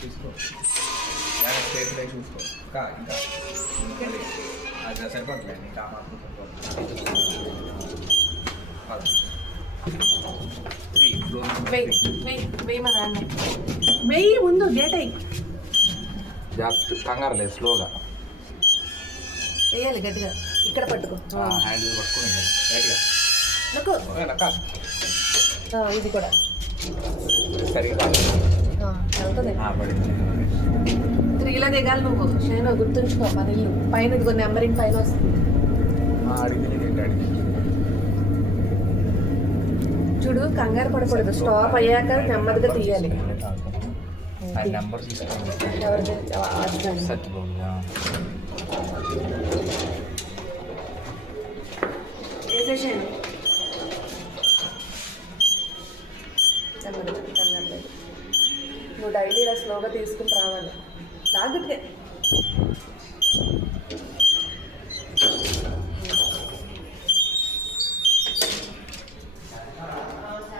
తీసుకో స్టేట్ చూసుకో ఇంకా ఇంకా అది సరిపడలే ఇంకా మాత్రం వెయ్యి ముందు గేట్ అయ్యి కంగారు లేదు స్లోగా వేయాలి గట్టిగా ఇక్కడ పట్టుకో హ్యాండిల్ పట్టుకోండి గట్టిగా ఇది కూడా సరిగా వెళ్తుంది పడింది 3లో దిగాలి నువ్వు శేను గుర్తుంచుకో మన ఇల్లు పైన ఇదిగో నెంబరింగ్ పైన వస్తుంది చూడు కంగారు పడకూడదు స్టాప్ అయ్యాక నెమ్మదిగా తీయాలి నెంబర్ తీసుకోండి ఎవరిది వేసేసాను నెమ్మదిగా కంగారు లేదు నువ్వు డైలీ ఇలా స్లోగా తీసుకుని రావాలి లాగుట్టే